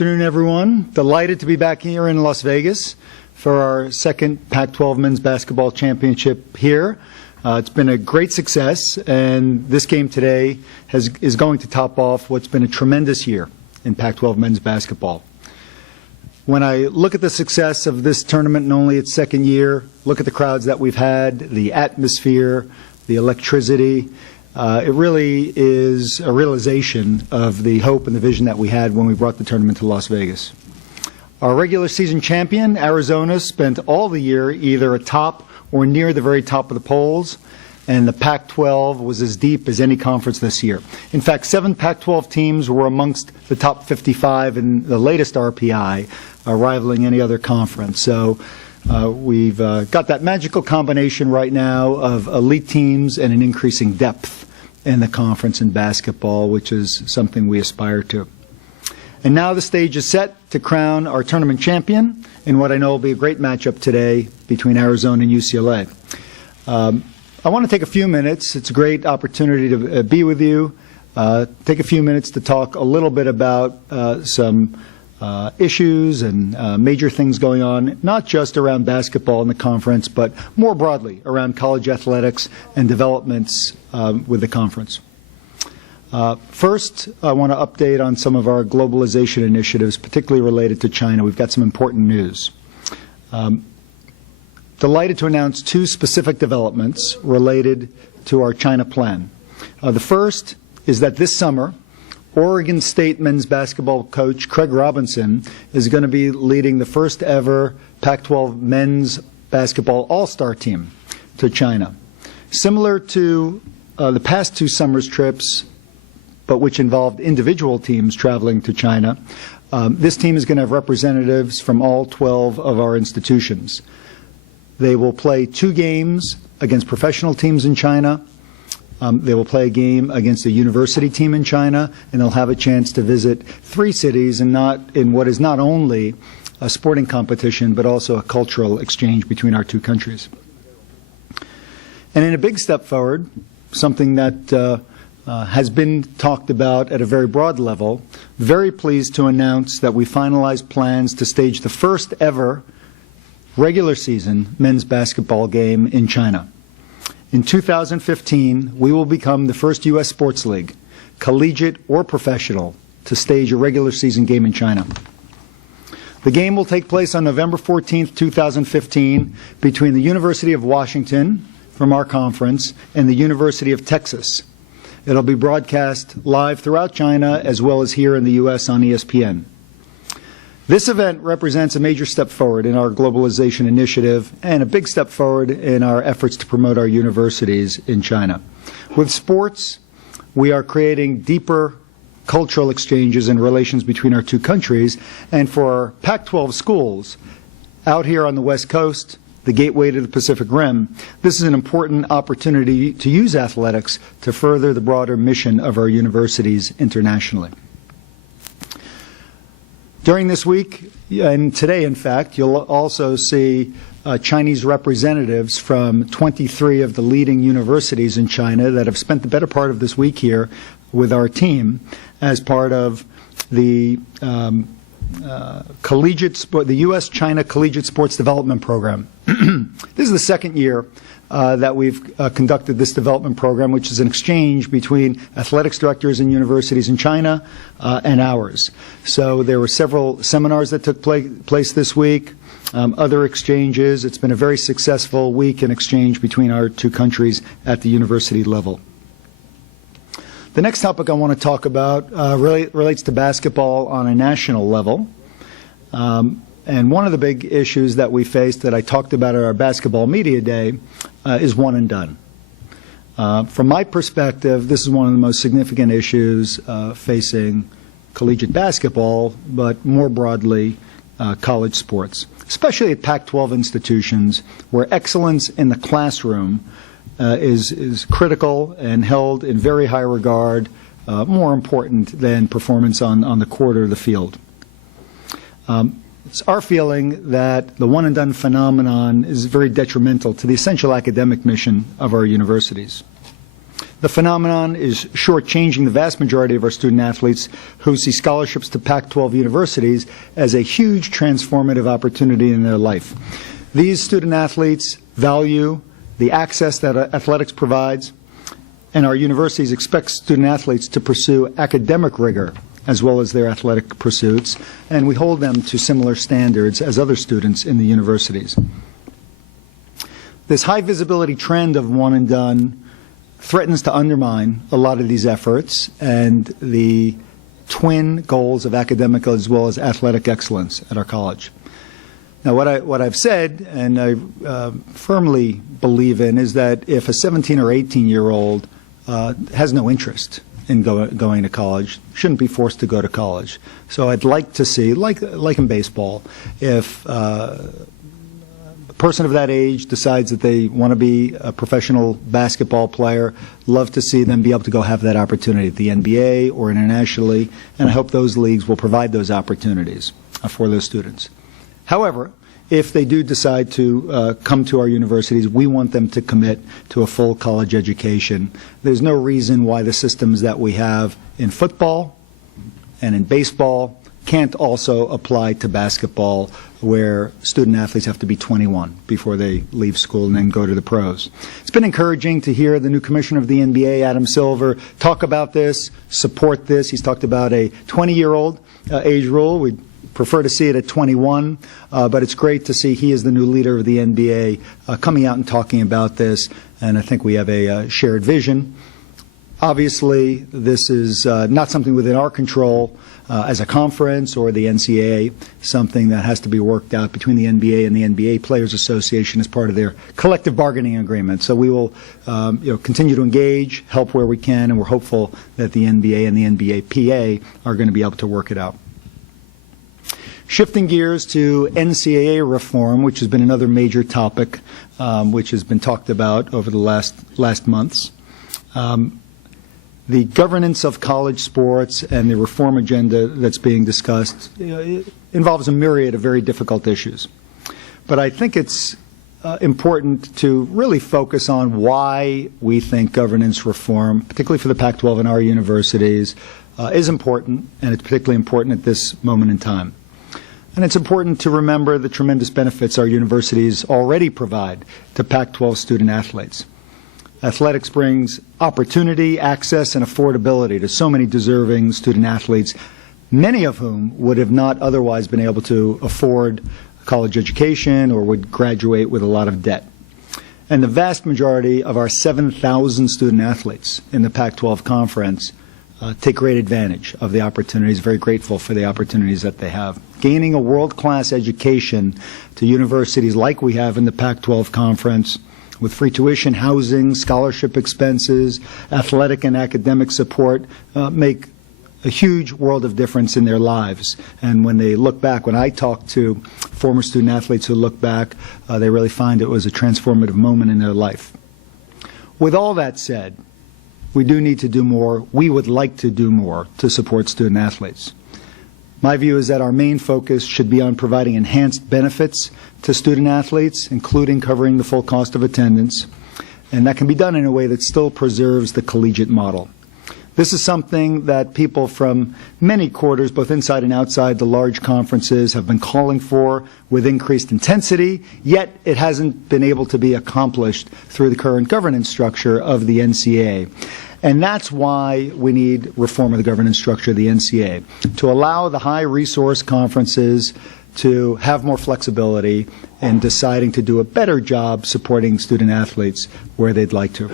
Good afternoon, everyone. Delighted to be back here in Las Vegas for our second Pac-12 Men's Basketball Championship here. It's been a great success, and this game today is going to top off what's been a tremendous year in Pac-12 men's basketball. When I look at the success of this tournament in only its second year, look at the crowds that we've had, the atmosphere, the electricity, it really is a realization of the hope and the vision that we had when we brought the tournament to Las Vegas. Our regular season champion, Arizona, spent all the year either atop or near the very top of the polls, and the Pac-12 was as deep as any conference this year. In fact, 7 Pac-12 teams were amongst the top 55 in the latest RPI, rivaling any other conference. So we've got that magical combination right now of elite teams and an increasing depth in the conference in basketball, which is something we aspire to. And now the stage is set to crown our tournament champion in what I know will be a great matchup today between Arizona and UCLA. I want to take a few minutes. It's a great opportunity to be with you. Take a few minutes to talk a little bit about some issues and major things going on, not just around basketball in the conference, but more broadly around college athletics and developments with the conference. First, I want to update on some of our globalization initiatives, particularly related to China. We've got some important news. Delighted to announce 2 specific developments related to our China plan. The first is that this summer, Oregon State men's basketball coach Craig Robinson is going to be leading the first ever Pac-12 men's basketball all-star team to China. Similar to the past 2 summers trips, but which involved individual teams traveling to China, this team is going to have representatives from all 12 of our institutions. They will play 2 games against professional teams in China. They will play a game against a university team in China, and they'll have a chance to visit 3 cities and not in what is not only a sporting competition, but also a cultural exchange between our 2 countries. And in a big step forward, something that has been talked about at a very broad level, very pleased to announce that we finalized plans to stage the first ever regular season men's basketball game in China. In 2015, we will become the first U.S. sports league, collegiate or professional, to stage a regular season game in China. The game will take place on November 14, 2015, between the University of Washington, from our conference, and the University of Texas. It'll be broadcast live throughout China as well as here in the U.S. on ESPN. This event represents a major step forward in our globalization initiative and a big step forward in our efforts to promote our universities in China. With sports, we are creating deeper cultural exchanges and relations between our 2 countries, and for our Pac-12 schools out here on the West Coast, the gateway to the Pacific Rim, this is an important opportunity to use athletics to further the broader mission of our universities internationally. During this week, and today in fact, you'll also see Chinese representatives from 23 of the leading universities in China that have spent the better part of this week here with our team as part of the the U.S.-China Collegiate Sports Development Program. This is the second year that we've conducted this development program, which is an exchange between athletics directors and universities in China and ours. So there were several seminars that took place this week, other exchanges. It's been a very successful week in exchange between our 2 countries at the university level. The next topic I want to talk about relates to basketball on a national level. And one of the big issues that we faced that I talked about at our basketball media day is one and done. From my perspective, this is one of the most significant issues facing collegiate basketball, but more broadly college sports, especially at Pac-12 institutions where excellence in the classroom is critical and held in very high regard, more important than performance on the court or the field. It's our feeling that the one-and-done phenomenon is very detrimental to the essential academic mission of our universities. The phenomenon is shortchanging the vast majority of our student athletes who see scholarships to Pac-12 universities as a huge transformative opportunity in their life. These student athletes value the access that athletics provides, and our universities expect student athletes to pursue academic rigor as well as their athletic pursuits, and we hold them to similar standards as other students in the universities. This high visibility trend of one and done threatens to undermine a lot of these efforts and the twin goals of academic as well as athletic excellence at our college. Now, what I've said, and I firmly believe in, is that if a 17 or 18-year-old has no interest in going to college, shouldn't be forced to go to college. So I'd like to see, like in baseball, if a person of that age decides that they want to be a professional basketball player, love to see them be able to go have that opportunity at the NBA or internationally, and I hope those leagues will provide those opportunities for those students. However, if they do decide to come to our universities, we want them to commit to a full college education. There's no reason why the systems that we have in football and in baseball can't also apply to basketball, where student athletes have to be 21 before they leave school and then go to the pros. It's been encouraging to hear the new commissioner of the NBA, Adam Silver, talk about this, support this. He's talked about a 20-year-old age rule. We prefer to see it at 21, but it's great to see he is the new leader of the NBA coming out and talking about this, and I think we have a shared vision. Obviously, this is not something within our control as a conference or the NCAA, something that has to be worked out between the NBA and the NBA Players Association as part of their collective bargaining agreement. So we will continue to engage, help where we can, and we're hopeful that the NBA and the NBA PA are going to be able to work it out. Shifting gears to NCAA reform, which has been another major topic which has been talked about over the last months. The governance of college sports and the reform agenda that's being discussed involves a myriad of very difficult issues. But I think it's important to really focus on why we think governance reform, particularly for the Pac-12 and our universities, is important, and it's particularly important at this moment in time. And it's important to remember the tremendous benefits our universities already provide to Pac-12 student athletes. Athletics brings opportunity, access, and affordability to so many deserving student athletes, many of whom would have not otherwise been able to afford college education or would graduate with a lot of debt. And the vast majority of our 7,000 student athletes in the Pac-12 conference take great advantage of the opportunities, very grateful for the opportunities that they have. Gaining a world-class education to universities like we have in the Pac-12 conference, with free tuition, housing, scholarship expenses, athletic and academic support, make a huge world of difference in their lives. And when they look back, when I talk to former student athletes who look back, they really find it was a transformative moment in their life. With all that said, we do need to do more. We would like to do more to support student athletes. My view is that our main focus should be on providing enhanced benefits to student athletes, including covering the full cost of attendance, and that can be done in a way that still preserves the collegiate model. This is something that people from many quarters, both inside and outside the large conferences, have been calling for with increased intensity, yet it hasn't been able to be accomplished through the current governance structure of the NCAA. And that's why we need reform of the governance structure of the NCAA, to allow the high-resource conferences to have more flexibility in deciding to do a better job supporting student athletes where they'd like to.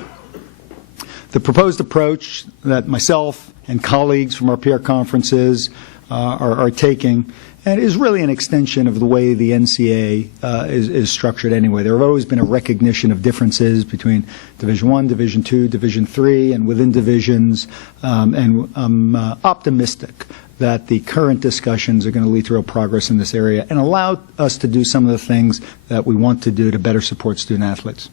The proposed approach that myself and colleagues from our peer conferences are taking and is really an extension of the way the NCAA is structured anyway. There have always been a recognition of differences between Division I, Division II, Division III, and within divisions, and I'm optimistic that the current discussions are going to lead to real progress in this area and allow us to do some of the things that we want to do to better support student athletes.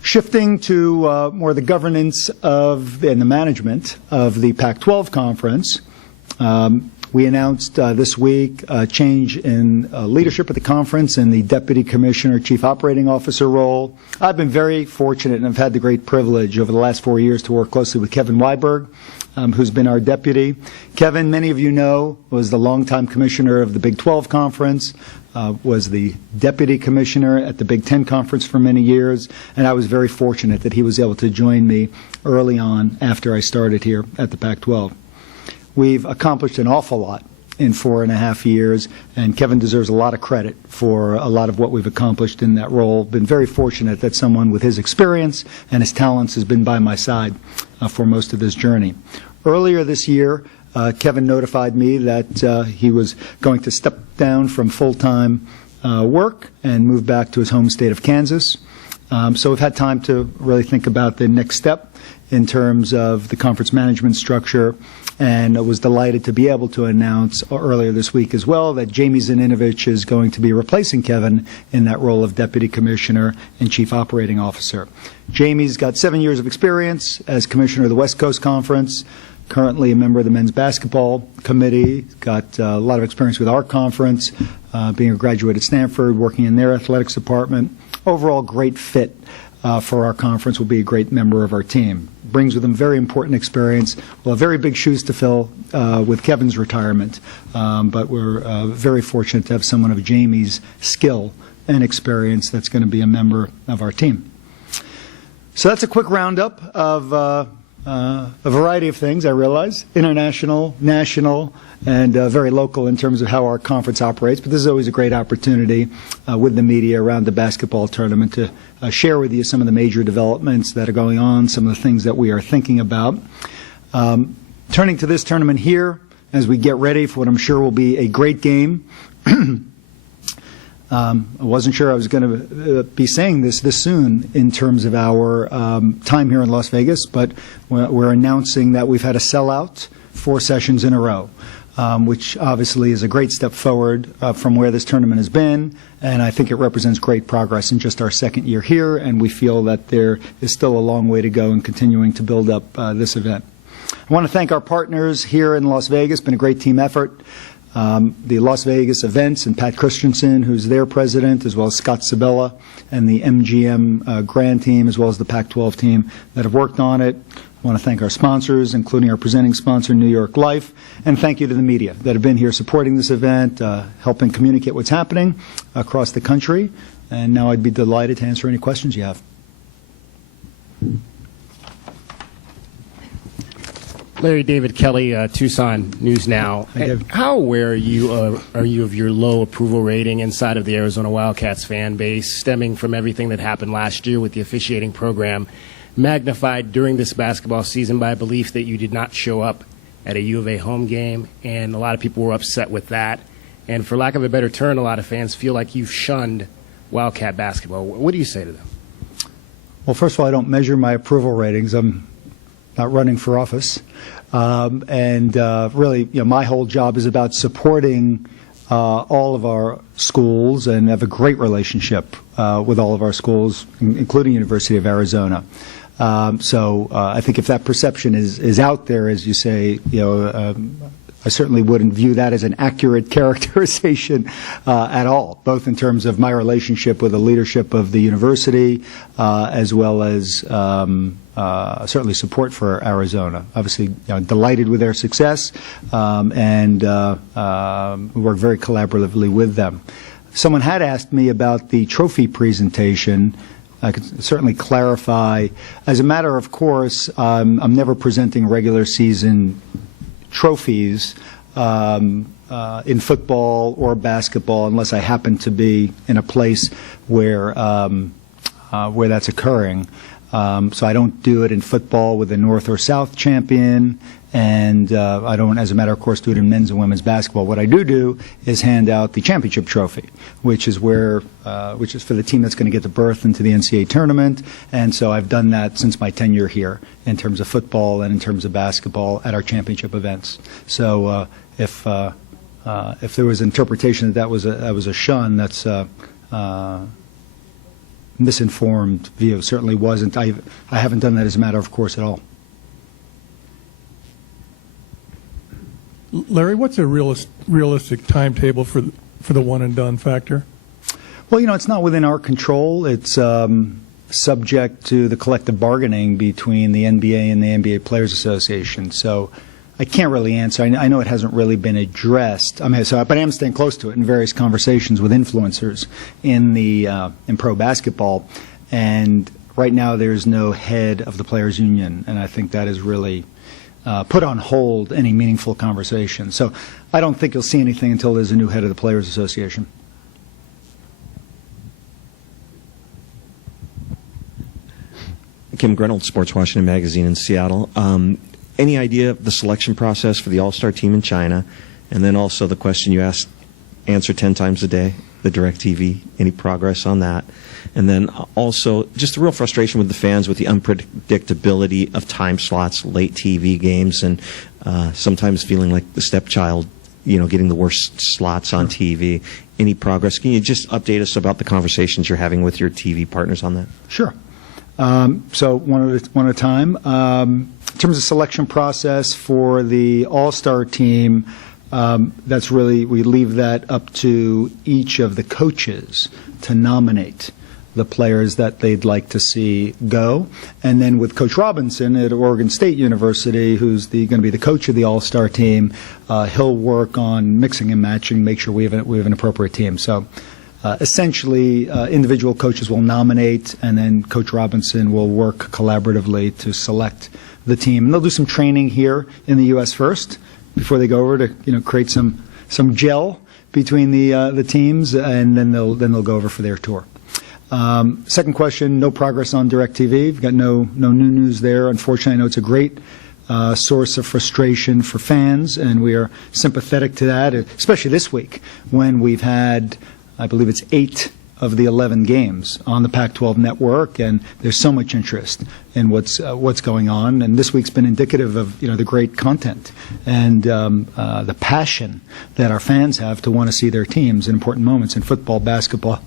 Shifting to more the governance of and the management of the Pac-12 conference, We announced this week a change in leadership at the conference in the Deputy Commissioner Chief Operating Officer role. I've been very fortunate and I've had the great privilege over the last 4 years to work closely with Kevin Weiberg, who's been our deputy. Kevin, many of you know, was the longtime commissioner of the Big 12 Conference, was the deputy commissioner at the Big 10 Conference for many years, and I was very fortunate that he was able to join me early on after I started here at the Pac-12. We've accomplished an awful lot in 4.5 years, and Kevin deserves a lot of credit for a lot of what we've accomplished in that role. Been very fortunate that someone with his experience and his talents has been by my side for most of this journey. Earlier this year, Kevin notified me that he was going to step down from full-time work and move back to his home state of Kansas. So we've had time to really think about the next step in terms of the conference management structure, and I was delighted to be able to announce earlier this week as well that Jamie Zaninovich is going to be replacing Kevin in that role of Deputy Commissioner and Chief Operating Officer. Jamie's got 7 years of experience as Commissioner of the West Coast Conference, currently a member of the Men's Basketball Committee, got a lot of experience with our conference, being a graduate at Stanford, working in their athletics department. Overall, great fit for our conference, will be a great member of our team. Brings with him very important experience. Well, very big shoes to fill with Kevin's retirement, but we're very fortunate to have someone of Jamie's skill and experience that's going to be a member of our team. So that's a quick roundup of a variety of things, I realize, international, national, and very local in terms of how our conference operates. But this is always a great opportunity with the media around the basketball tournament to share with you some of the major developments that are going on, some of the things that we are thinking about. Turning to this tournament here, as we get ready for what I'm sure will be a great game. I wasn't sure I was going to be saying this soon in terms of our time here in Las Vegas, but we're announcing that we've had a sellout 4 sessions in a row, which obviously is a great step forward from where this tournament has been, and I think it represents great progress in just our second year here, and we feel that there is still a long way to go in continuing to build up this event. I want to thank our partners here in Las Vegas. It's been a great team effort. The Las Vegas Events and Pat Christensen, who's their president, as well as Scott Sabella and the MGM Grand team, as well as the Pac-12 team that have worked on it. I want to thank our sponsors, including our presenting sponsor, New York Life, and thank you to the media that have been here supporting this event, helping communicate what's happening across the country. And now I'd be delighted to answer any questions you have. Larry David Kelly, Tucson News Now. How aware are you of your low approval rating inside of the Arizona Wildcats fan base, stemming from everything that happened last year with the officiating program, magnified during this basketball season by a belief that you did not show up at a U of A home game, and a lot of people were upset with that. And for lack of a better term, a lot of fans feel like you've shunned Wildcat basketball. What do you say to them? Well, first of all, I don't measure my approval ratings. I'm not running for office. Really, my whole job is about supporting all of our schools and have a great relationship with all of our schools, including University of Arizona. So I think if that perception is out there, as you say, I certainly wouldn't view that as an accurate characterization at all, both in terms of my relationship with the leadership of the university, as well as certainly support for Arizona. Obviously, delighted with their success, and work very collaboratively with them. Someone had asked me about the trophy presentation. I could certainly clarify. As a matter of course, I'm never presenting regular season trophies in football or basketball unless I happen to be in a place where that's occurring. So I don't do it in football with the North or South champion, and I don't, as a matter of course, do it in men's and women's basketball. What I do is hand out the championship trophy, which is for the team that's going to get the berth into the NCAA tournament. And so I've done that since my tenure here in terms of football and in terms of basketball at our championship events. So if there was interpretation that was a shun, that's misinformed view. Certainly wasn't. I haven't done that as a matter of course at all. Larry, what's a realistic timetable for the one and done factor? Well, it's not within our control. It's subject to the collective bargaining between the NBA and the NBA Players Association. So I can't really answer. I know it hasn't really been addressed. But I am staying close to it in various conversations with influencers in pro basketball. And right now, there's no head of the Players Union, and I think that is really put on hold any meaningful conversation. So I don't think you'll see anything until there's a new head of the Players Association. Kim Grenold, Sports Washington Magazine in Seattle. Any idea of the selection process for the All-Star team in China? And then also the question you answer 10 times a day, the DirecTV, any progress on that? And then also just the real frustration with the fans with the unpredictability of time slots, late TV games, and sometimes feeling like the stepchild, getting the worst slots on TV. Any progress? Can you just update us about the conversations you're having with your TV partners on that? Sure. So one at a time. In terms of selection process for the All-Star team, that's really, we leave that up to each of the coaches to nominate the players that they'd like to see go. And then with Coach Robinson at Oregon State University, who's going to be the coach of the All-Star team, he'll work on mixing and matching, make sure we have an appropriate team. So essentially, individual coaches will nominate, and then Coach Robinson will work collaboratively to select the team. And they'll do some training here in the U.S. first before they go over to create some gel between the teams, and then they'll go over for their tour. Second question: no progress on DirecTV. We've got no new news there. Unfortunately, I know it's a great source of frustration for fans, and we are sympathetic to that, especially this week when we've had, I believe it's 8 of the 11 games on the Pac-12 network, and there's so much interest in what's going on. And this week's been indicative of the great content and the passion that our fans have to want to see their teams in important moments in football, basketball,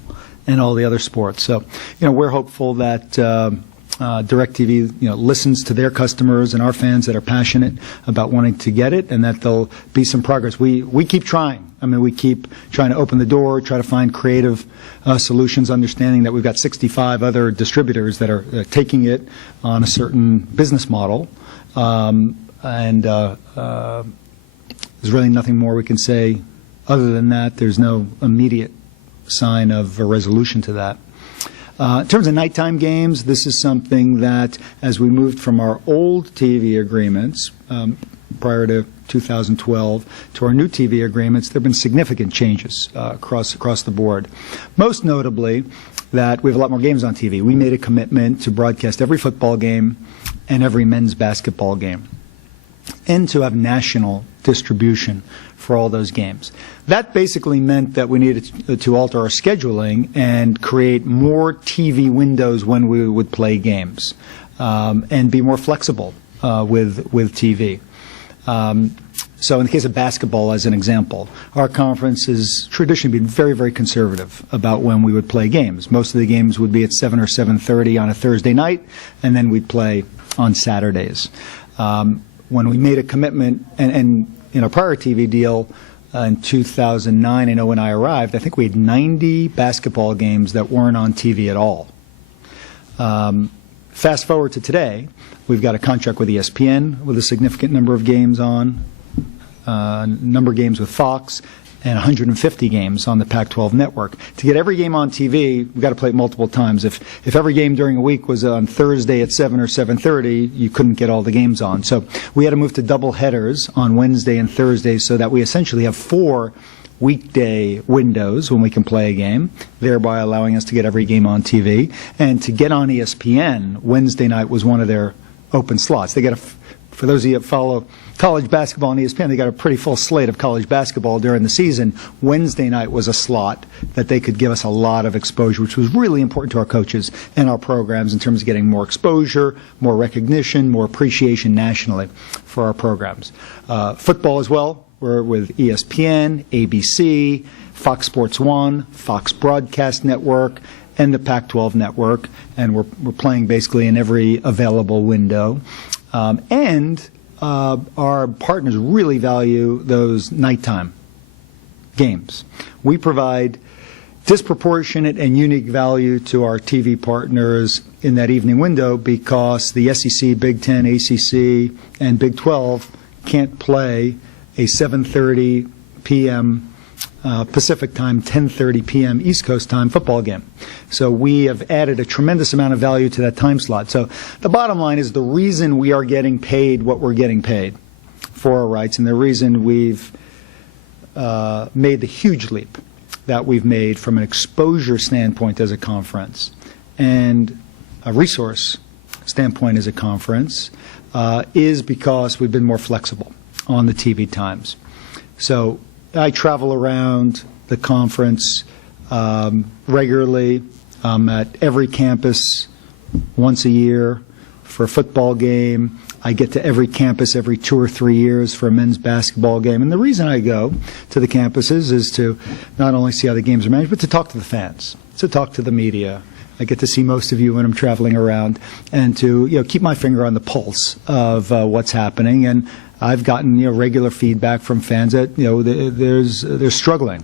and all the other sports. So we're hopeful that DirecTV listens to their customers and our fans that are passionate about wanting to get it, and that there'll be some progress. We keep trying. We keep trying to open the door, try to find creative solutions, understanding that we've got 65 other distributors that are taking it on a certain business model. There's really nothing more we can say other than that. There's no immediate sign of a resolution to that. In terms of nighttime games, this is something that, as we moved from our old TV agreements prior to 2012 to our new TV agreements, there have been significant changes across the board. Most notably, that we have a lot more games on TV. We made a commitment to broadcast every football game and every men's basketball game, and to have national distribution for all those games. That basically meant that we needed to alter our scheduling and create more TV windows when we would play games, and be more flexible with TV. So in the case of basketball, as an example, our conference has traditionally been very, very conservative about when we would play games. Most of the games would be at 7 or 7:30 on a Thursday night, and then we'd play on Saturdays. When we made a commitment, and in our prior TV deal in 2009, I know when I arrived, I think we had 90 basketball games that weren't on TV at all. Fast forward to today, we've got a contract with ESPN with a significant number of games on, number of games with Fox, and 150 games on the Pac-12 network. To get every game on TV, we've got to play it multiple times. If every game during a week was on Thursday at 7 or 7:30, you couldn't get all the games on. So we had to move to double headers on Wednesday and Thursday so that we essentially have 4 weekday windows when we can play a game, thereby allowing us to get every game on TV. And to get on ESPN, Wednesday night was one of their open slots. They got for those of you that follow college basketball on ESPN, they got a pretty full slate of college basketball during the season. Wednesday night was a slot that they could give us a lot of exposure, which was really important to our coaches and our programs in terms of getting more exposure, more recognition, more appreciation nationally for our programs. Football as well. We're with ESPN, ABC, Fox Sports 1, Fox Broadcast Network, and the Pac-12 Network, and we're playing basically in every available window. And our partners really value those nighttime games. We provide disproportionate and unique value to our TV partners in that evening window because the SEC, Big Ten, ACC, and Big 12 can't play a 7:30 p.m. Pacific time, 10:30 p.m. East Coast time football game. So we have added a tremendous amount of value to that time slot. So the bottom line is the reason we are getting paid what we're getting paid for our rights, and the reason we've made the huge leap that we've made from an exposure standpoint as a conference and a resource standpoint as a conference is because we've been more flexible on the TV times. So I travel around the conference regularly. I'm at every campus once a year for a football game. I get to every campus every 2 or 3 years for a men's basketball game. And the reason I go to the campuses is to not only see how the games are managed, but to talk to the fans, to talk to the media. I get to see most of you when I'm traveling around, and to keep my finger on the pulse of what's happening. And I've gotten regular feedback from fans that they're struggling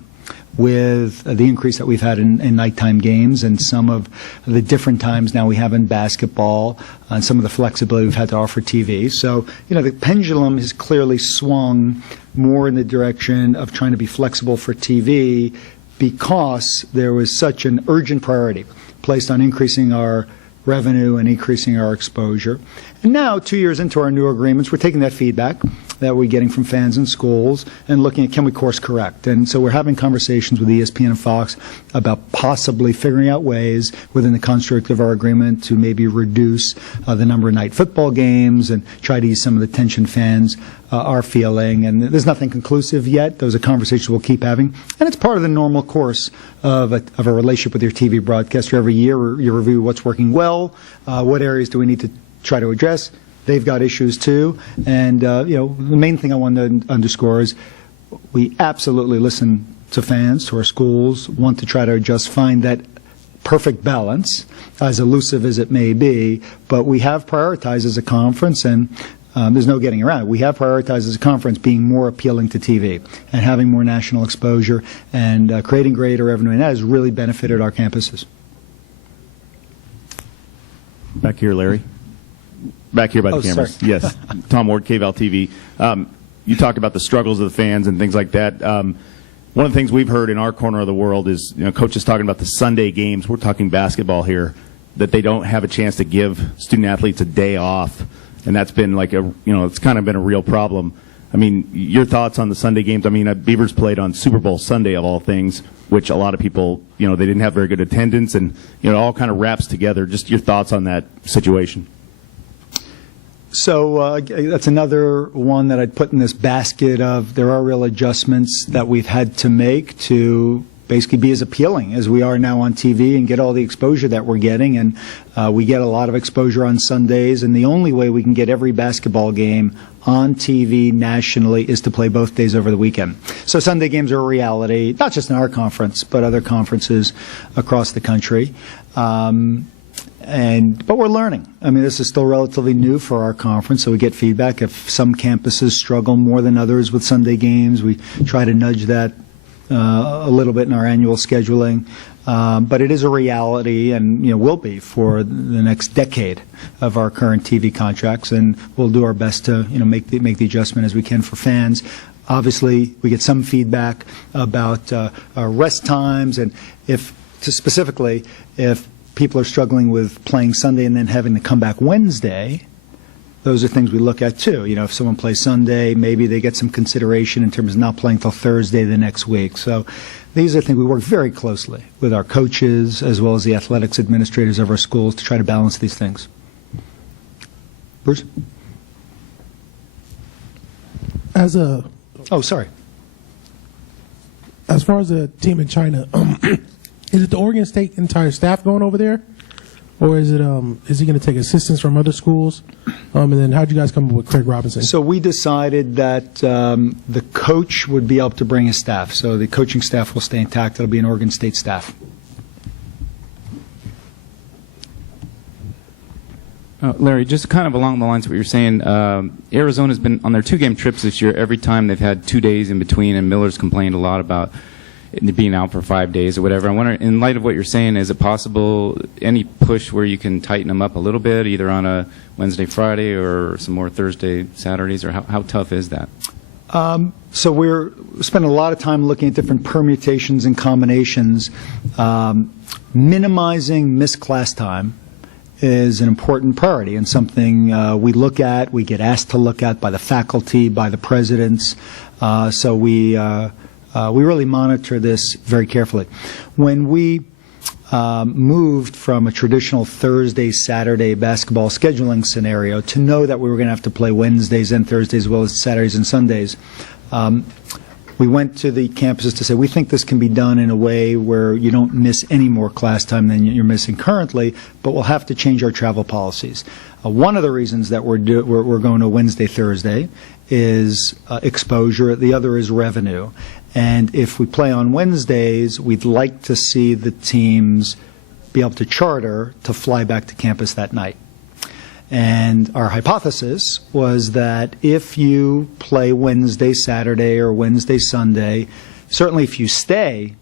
with the increase that we've had in nighttime games and some of the different times now we have in basketball and some of the flexibility we've had to offer TV. So, the pendulum has clearly swung more in the direction of trying to be flexible for TV because there was such an urgent priority placed on increasing our revenue and increasing our exposure. And now, 2 years into our new agreements, we're taking that feedback that we're getting from fans and schools and looking at, can we course correct? And so we're having conversations with ESPN and Fox about possibly figuring out ways within the construct of our agreement to maybe reduce the number of night football games and try to ease some of the tension fans are feeling. And there's nothing conclusive yet. Those are conversations we'll keep having. And it's part of the normal course of a relationship with your TV broadcaster. Every year you review what's working well, what areas do we need to try to address. They've got issues too, and the main thing I want to underscore is we absolutely listen to fans, to our schools, want to try to just find that perfect balance, as elusive as it may be. But we have prioritized as a conference, and there's no getting around it. We have prioritized as a conference being more appealing to TV and having more national exposure and creating greater revenue, and that has really benefited our campuses. Back here, Larry. Back here by the cameras. Sorry. Yes. Tom Ward, KVAL TV. You talked about the struggles of the fans and things like that. One of the things we've heard in our corner of the world is, coaches talking about the Sunday games. We're talking basketball here, that they don't have a chance to give student athletes a day off. And that's been it's kind of been a real problem. I mean, your thoughts on the Sunday games? I mean, Beavers played on Super Bowl Sunday of all things, which a lot of people, they didn't have very good attendance, and, it all kind of wraps together. Just your thoughts on that situation. So that's another one that I'd put in this basket of there are real adjustments that we've had to make to basically be as appealing as we are now on TV and get all the exposure that we're getting. And we get a lot of exposure on Sundays, and the only way we can get every basketball game on TV nationally is to play both days over the weekend. So Sunday games are a reality, not just in our conference, but other conferences across the country. But we're learning. I mean, this is still relatively new for our conference, so we get feedback. If some campuses struggle more than others with Sunday games, we try to nudge that a little bit in our annual scheduling. But it is a reality, and will be for the next decade of our current TV contracts, and we'll do our best to make the adjustment as we can for fans. Obviously, we get some feedback about rest times, and specifically if people are struggling with playing Sunday and then having to come back Wednesday, those are things we look at too. If someone plays Sunday, maybe they get some consideration in terms of not playing till Thursday the next week. So these are things we work very closely with our coaches as well as the athletics administrators of our schools to try to balance these things. Bruce? As far as the team in China, is it the Oregon State entire staff going over there, or is he going to take assistance from other schools? And then how did you guys come up with Craig Robinson? So we decided that the coach would be able to bring his staff. So the coaching staff will stay intact. It'll be an Oregon State staff. Larry, just kind of along the lines of what you're saying, Arizona's been on their 2-game trips this year. Every time they've had 2 days in between, and Miller's complained a lot about it being out for 5 days or whatever. I wonder, in light of what you're saying, is it possible any push where you can tighten them up a little bit, either on a Wednesday, Friday, or some more Thursday, Saturdays, or how tough is that? So we're spending a lot of time looking at different permutations and combinations. Minimizing missed class time is an important priority and something we look at, we get asked to look at by the faculty, by the presidents. So we really monitor this very carefully. When we moved from a traditional Thursday, Saturday basketball scheduling scenario to know that we were going to have to play Wednesdays and Thursdays as well as Saturdays and Sundays, we went to the campuses to say, we think this can be done in a way where you don't miss any more class time than you're missing currently, but we'll have to change our travel policies. One of the reasons that we're going to Wednesday, Thursday is exposure. The other is revenue. And if we play on Wednesdays, we'd like to see the teams be able to charter to fly back to campus that night. And our hypothesis was that if you play Wednesday, Saturday, or Wednesday, Sunday, certainly if you stay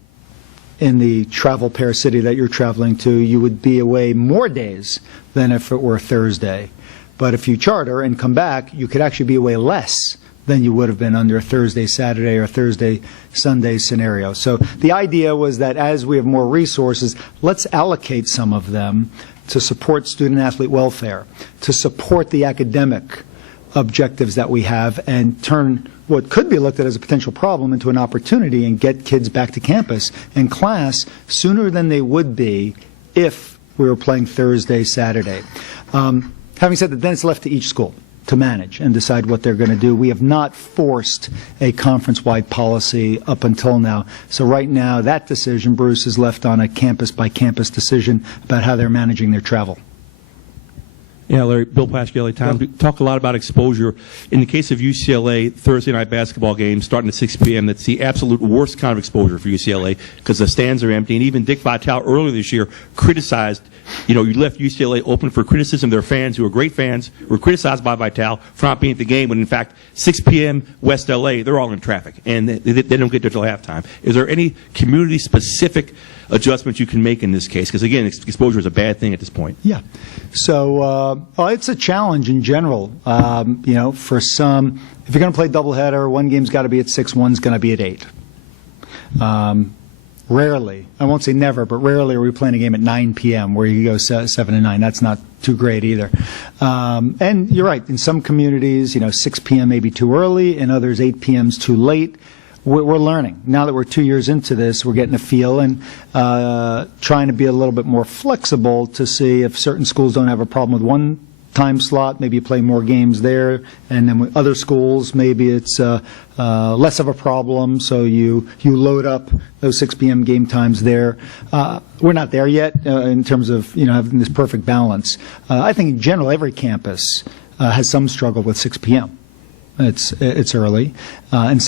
in the travel pair city that you're traveling to, you would be away more days than if it were Thursday. But if you charter and come back, you could actually be away less than you would have been under a Thursday, Saturday, or Thursday, Sunday scenario. So the idea was that as we have more resources, let's allocate some of them to support student-athlete welfare, to support the academic objectives that we have, and turn what could be looked at as a potential problem into an opportunity and get kids back to campus and class sooner than they would be if we were playing Thursday, Saturday. Having said that, then it's left to each school to manage and decide what they're going to do. We have not forced a conference-wide policy up until now. So right now, that decision, Bruce, is left on a campus-by-campus decision about how they're managing their travel. Yeah, Larry, Bill Plaschke, LA Times. We talk a lot about exposure. In the case of UCLA, Thursday night basketball games starting at 6 p.m., that's the absolute worst kind of exposure for UCLA because the stands are empty. And even Dick Vitale earlier this year criticized, you left UCLA open for criticism. Their fans, who are great fans, were criticized by Vitale for not being at the game when, in fact, 6 p.m. West LA, they're all in traffic, and they don't get there until halftime. Is there any community-specific adjustments you can make in this case? Because, again, exposure is a bad thing at this point. Yeah. So it's a challenge in general. For some, if you're going to play doubleheader, one game's got to be at 6, one's going to be at 8. Rarely, I won't say never, but rarely are we playing a game at 9 p.m. where you go 7 and 9. That's not too great either. And you're right. In some communities, 6 p.m. may be too early. In others, 8 p.m. is too late. We're learning. Now that we're 2 years into this, we're getting a feel and trying to be a little bit more flexible to see if certain schools don't have a problem with one time slot, maybe you play more games there, and then with other schools, maybe it's less of a problem, so you load up those 6 p.m. game times there. We're not there yet in terms of having this perfect balance. I think in general, every campus has some struggle with 6 p.m. It's early. In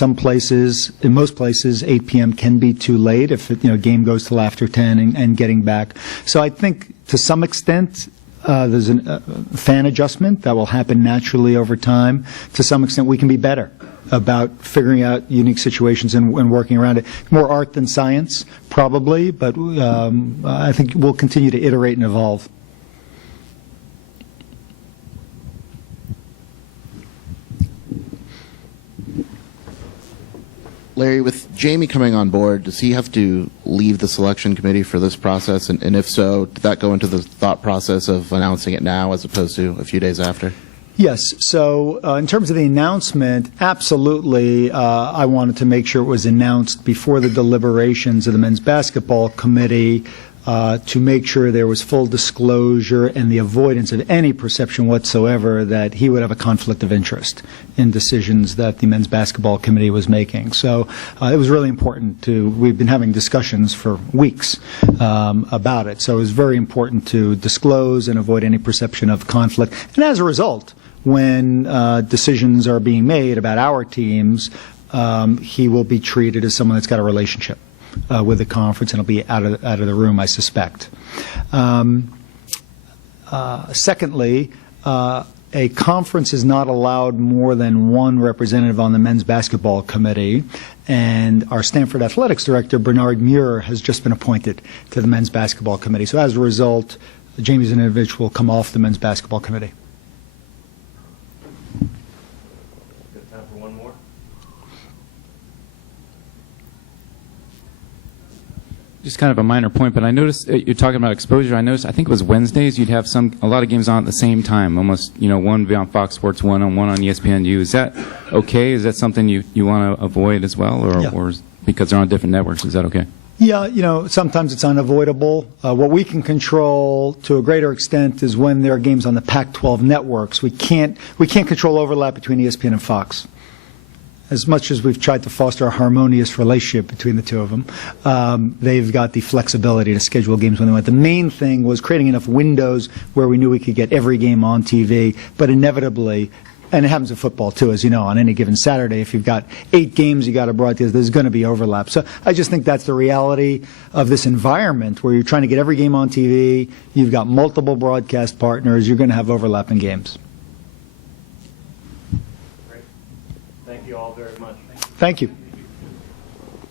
most places, 8 p.m. can be too late if game goes till after 10 and getting back. So I think to some extent, there's a fan adjustment that will happen naturally over time. To some extent, we can be better about figuring out unique situations and working around it. More art than science, probably, but I think we'll continue to iterate and evolve. Larry, with Jamie coming on board, does he have to leave the selection committee for this process? And if so, did that go into the thought process of announcing it now as opposed to a few days after? Yes. So in terms of the announcement, absolutely, I wanted to make sure it was announced before the deliberations of the men's basketball committee to make sure there was full disclosure and the avoidance of any perception whatsoever that he would have a conflict of interest in decisions that the men's basketball committee was making. So it was really important we've been having discussions for weeks about it. So it was very important to disclose and avoid any perception of conflict. And as a result, when decisions are being made about our teams, he will be treated as someone that's got a relationship with the conference, and he'll be out of the room, I suspect. Secondly, a conference is not allowed more than one representative on the men's basketball committee, and our Stanford athletics director, Bernard Muir, has just been appointed to the men's basketball committee. So as a result, Jamie Zinovich will come off the men's basketball committee. Good time for one more. Just kind of a minor point, but I noticed you're talking about exposure. I noticed, I think it was Wednesdays, you'd have a lot of games on at the same time, almost, one be on Fox Sports 1 and one on ESPNU. Is that okay? Is that something you want to avoid as well, or because they're on different networks? Is that okay? Yeah, sometimes it's unavoidable. What we can control to a greater extent is when there are games on the Pac-12 networks. We can't control overlap between ESPN and Fox. As much as we've tried to foster a harmonious relationship between the two of them, they've got the flexibility to schedule games when they want. The main thing was creating enough windows where we knew we could get every game on TV, but inevitably, and it happens in football too, as you know, on any given Saturday, if you've got 8 games you got to broadcast, there's going to be overlap. So I just think that's the reality of this environment where you're trying to get every game on TV, you've got multiple broadcast partners, you're going to have overlap in games. Thank you all very much. Thank you.